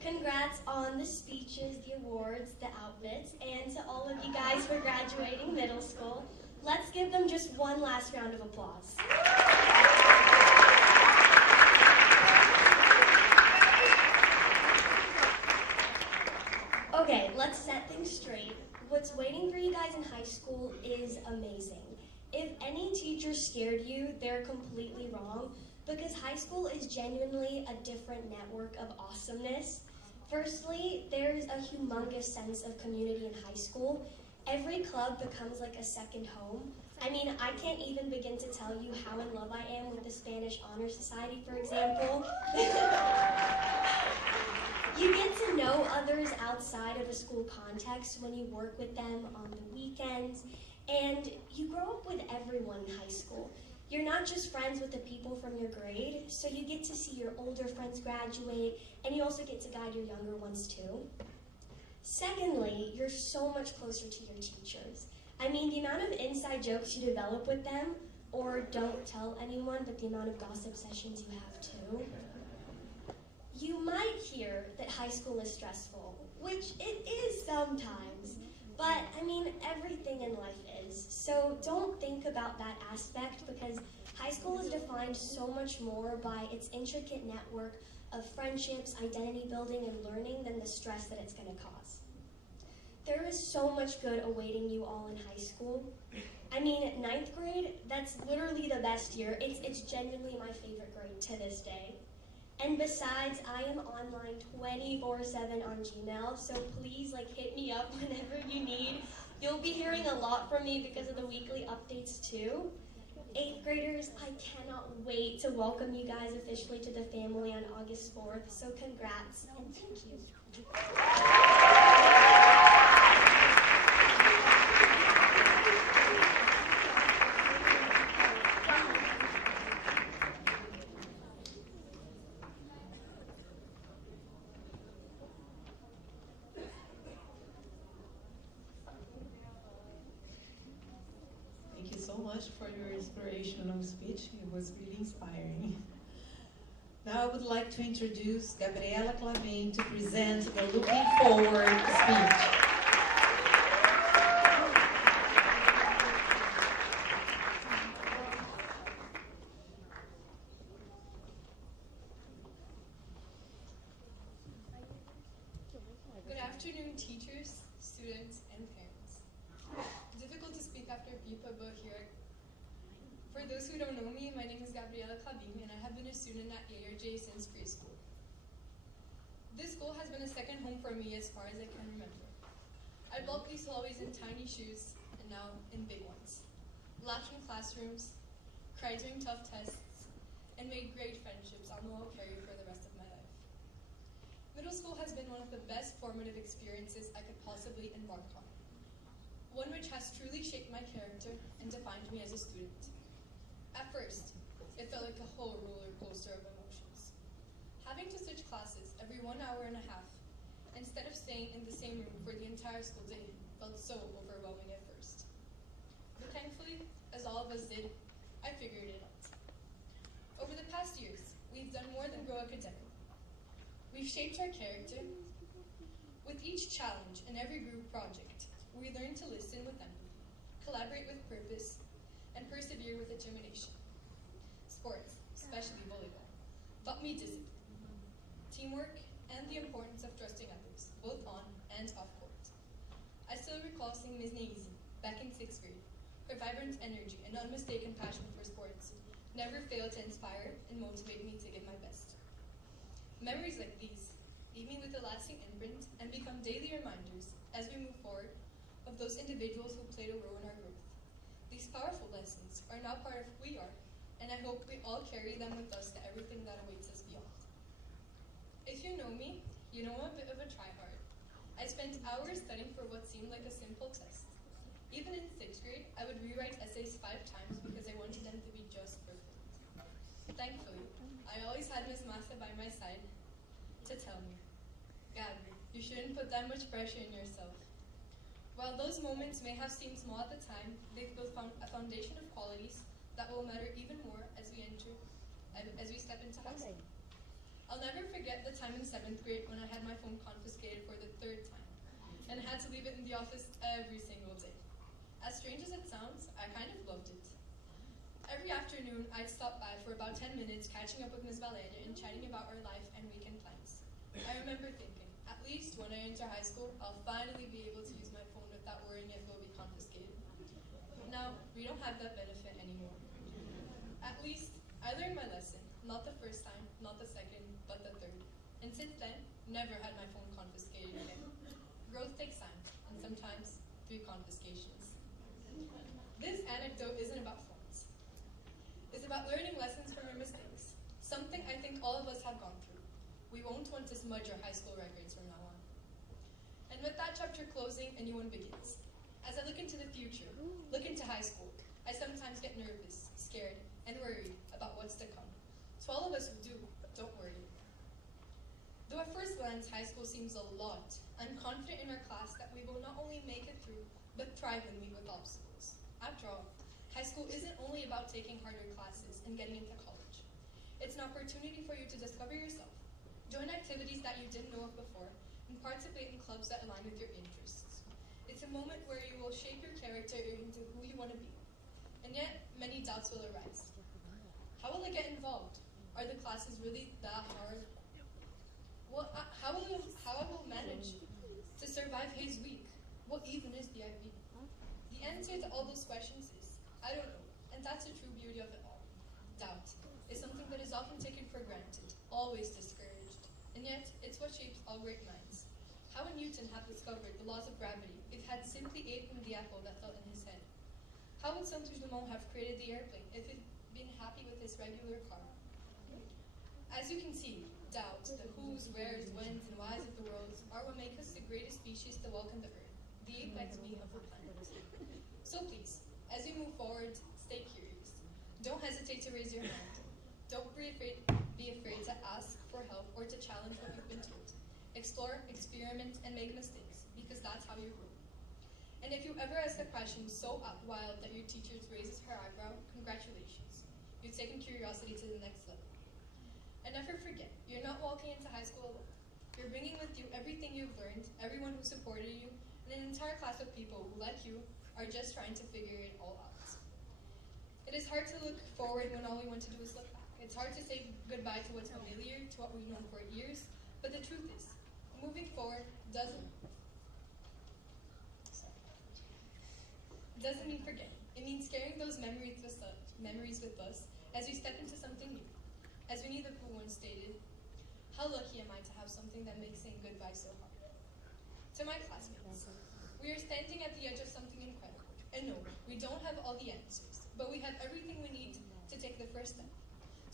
Congrats on the speeches, the awards, the outfits, and to all of you guys for graduating middle school. Let's give them just one last round of applause. Okay, let's set things straight. What's waiting for you guys in high school is amazing. If any teacher scared you, they're completely wrong, because high school is genuinely a different network of awesomeness. Firstly, there's a humongous sense of community in high school. Every club becomes like a second home. I mean, I can't even begin to tell you how in love I am with the Spanish Honor Society, for example. You get to know others outside of a school context when you work with them on the weekends, and you grow up with everyone in high school. You're not just friends with the people from your grade, so you get to see your older friends graduate, and you also get to guide your younger ones too. Secondly, you're so much closer to your teachers. I mean, the amount of inside jokes you develop with them, or don't tell anyone, but the amount of gossip sessions you have too. You might hear that high school is stressful, which it is sometimes, but I mean, everything in life is. So don't think about that aspect, because high school is defined so much more by its intricate network of friendships, identity building, and learning than the stress that it's going to cause. There is so much good awaiting you all in high school. I mean, 9th grade, that's literally the best year. It's genuinely my favorite grade to this day. And besides, I am online 24/7 on Gmail, so please hit me up whenever you need. You'll be hearing a lot from me because of the weekly updates too. 8th graders, I cannot wait to welcome you guys officially to the family on August 4th, so congrats and thank you. Thank you so much for your inspirational speech. It was really inspiring. Now I would like to introduce Gabriela Clavin to present the Looking Forward speech. Good afternoon, teachers, students, and parents. Difficult to speak after Pipa, but here. For those who don't know me, my name is Gabriela Clavin, and I have been a student at ARJ since preschool. This school has been a second home for me as far as I can remember. I walked these hallways in tiny shoes, and now in big ones. Laughed in classrooms, cried during tough tests, and made great friendships I'll know I'll carry for the rest of my life. Middle school has been one of the best formative experiences I could possibly embark on. One which has truly shaped my character and defined me as a student. At first, it felt like a whole roller coaster of emotions. Having to switch classes every 1 hour and a half, instead of staying in the same room for the entire school day, felt so overwhelming at first. But thankfully, as all of us did, I figured it out. Over the past years, we've done more than grow academically. We've shaped our character. With each challenge and every group project, we learn to listen with empathy, collaborate with purpose, and persevere with determination. Sports, especially volleyball, taught me discipline, teamwork, and the importance of trusting others, both on and off court. I still recall seeing Ms. Naizi, back in 6th grade. Her vibrant energy and unmistaken passion for sports never failed to inspire and motivate me to give my best. Memories like these leave me with a lasting imprint and become daily reminders as we move forward of those individuals who played a role in our growth. These powerful lessons are now part of who we are, and I hope we all carry them with us to everything that awaits us beyond. If you know me, you know I'm a bit of a tryhard. I spent hours studying for what seemed like a simple test. Even in 6th grade, I would rewrite essays 5 times because I wanted them to be just perfect. Thankfully, I always had Ms. Massa by my side to tell me, Gabby, you shouldn't put that much pressure in yourself. While those moments may have seemed small at the time, they've built a foundation of qualities that will matter even more as we step into high school. I'll never forget the time in 7th grade when I had my phone confiscated for the 3rd time and had to leave it in the office every single day. As strange as it sounds, I kind of loved it. Every afternoon, I'd stop by for about 10 minutes, catching up with Ms. Valeria and chatting about our life and weekend plans. I remember thinking, at least when I enter high school, I'll finally be able to use my phone without worrying if it will be confiscated. Now, we don't have that benefit anymore. At least, I learned my lesson, not the first time, not the second, but the 3rd. And since then, never had my phone confiscated again. Growth takes time, and sometimes 3 confiscations. This anecdote isn't about phones. It's about learning lessons from our mistakes, something I think all of us have gone through. We won't want to smudge our high school records from now on. And with that chapter closing, a new one begins. As I look into the future, look into high school, I sometimes get nervous, scared, and worried about what's to come. To all of us who do, don't worry. Though at first glance, high school seems a lot, I'm confident in our class that we will not only make it through, but thrive and meet with obstacles. After all, high school isn't only about taking harder classes and getting into college. It's an opportunity for you to discover yourself, join activities that you didn't know of before, and participate in clubs that align with your interests. It's a moment where you will shape your character into who you want to be. And yet, many doubts will arise. How will I get involved? Are the classes really that hard? How I will manage to survive Hayes Week? What even is the IB? The answer to all those questions is, I don't know, and that's the true beauty of it all. Doubt is something that is often taken for granted, always discouraged, and yet it's what shapes all great minds. How would Newton have discovered the laws of gravity if he had simply eaten the apple that fell in his head? How would Santos Dumont have created the airplane if he'd been happy with his regular car? As you can see, doubt, the who's, where's, when's, and why's of the world are what make us the greatest species to walk on the earth, the apex being of the planet. So please, as you move forward, stay curious. Don't hesitate to raise your hand. Don't be afraid to ask for help or to challenge what you've been told. Explore, experiment, and make mistakes, because that's how you grow. And if you ever ask a question so wild that your teacher raises her eyebrow, congratulations. You've taken curiosity to the next level. And never forget, you're not walking into high school alone. You're bringing with you everything you've learned, everyone who supported you, and an entire class of people who, like you, are just trying to figure it all out. It is hard to look forward when all we want to do is look back. It's hard to say goodbye to what's familiar, to what we've known for years, but the truth is, moving forward doesn't mean forgetting. It means carrying those memories with us as we step into something new. As Winnie the Pooh once stated, how lucky am I to have something that makes saying goodbye so hard. To my classmates, we are standing at the edge of something incredible. And no, we don't have all the answers, but we have everything we need to take the first step.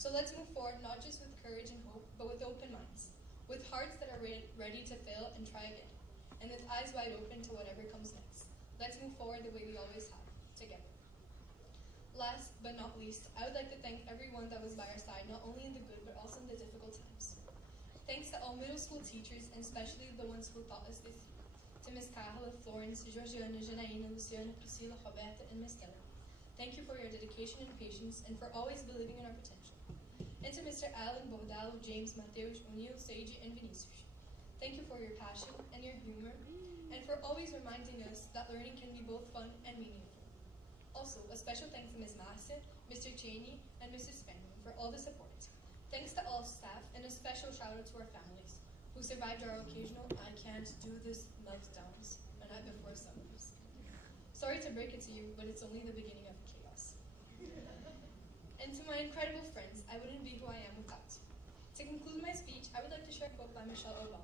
So let's move forward not just with courage and hope, but with open minds, with hearts that are ready to fail and try again, and with eyes wide open to whatever comes next. Let's move forward the way we always have, together. Last but not least, I would like to thank everyone that was by our side, not only in the good, but also in the difficult times. Thanks to all middle school teachers, and especially the ones who taught us this. To Ms. Carla, Florence, Georgiana, Janaína, Luciana, Priscila, Roberta, and Ms. Stella. Thank you for your dedication and patience, and for always believing in our potential. And to Mr. Alan, Bordalo, James, Mateus, O'Neill, Seiji, and Vinicius. Thank you for your passion and your humor, and for always reminding us that learning can be both fun and meaningful. Also, a special thanks to Ms. Master, Mr. Cheney, and Mrs. Spangler for all the support. Thanks to all staff, and a special shout out to our families, who survived our occasional I can't do this meltdowns, and not before summers. Sorry to break it to you, but it's only the beginning of chaos. And to my incredible friends, I wouldn't be who I am without you. To conclude my speech, I would like to share a quote by Michelle Obama.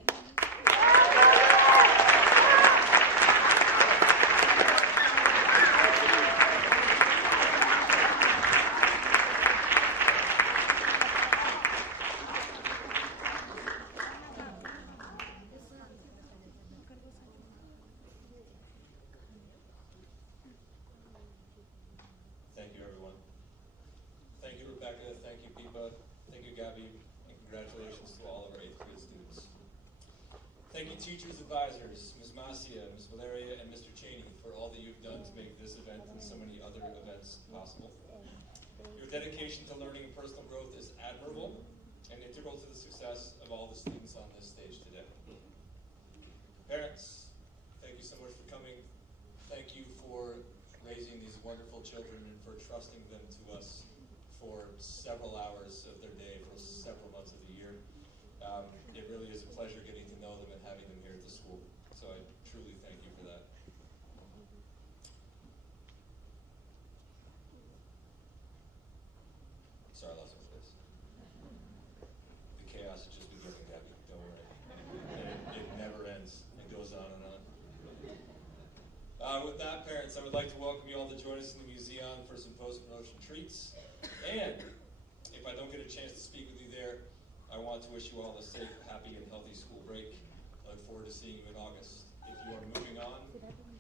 Thank you, everyone. Thank you, Rebecca. Thank you, Pipa. Thank you, Gabby. And congratulations to all of our 8th grade students. Thank you, teachers, advisors, Ms. Masia, Ms. Valeria, and Mr. Cheney for all that you've done to make this event and so many other events possible. Your dedication to learning and personal growth is admirable and integral to the success of all the students on this stage today. Parents, thank you so much for coming. Thank you for raising these wonderful children and for trusting them to us for several hours of their day, for several months of the year. It really is a pleasure getting to know them and having them here at the school. So I truly thank you for that. Sorry, I lost my place. The chaos is just beginning, Gabby. Don't worry. It never ends. It goes on and on. With that, parents, I would like to welcome you all to join us in the museum for some post-promotion treats. And if I don't get a chance to speak with you there, I want to wish you all a safe, happy, and healthy school break. I look forward to seeing you in August. If you are moving on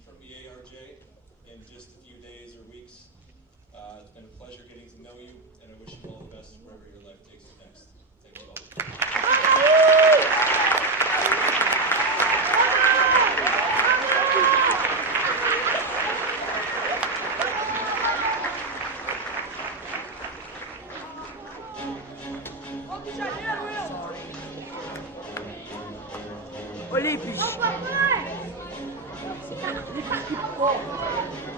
from the ARJ in just a few days or weeks, it's been a pleasure getting to know you, and I wish you all the best wherever your life takes you next. Thank you all. Olímpicos. Ô, papai! Ele tá aqui, pô.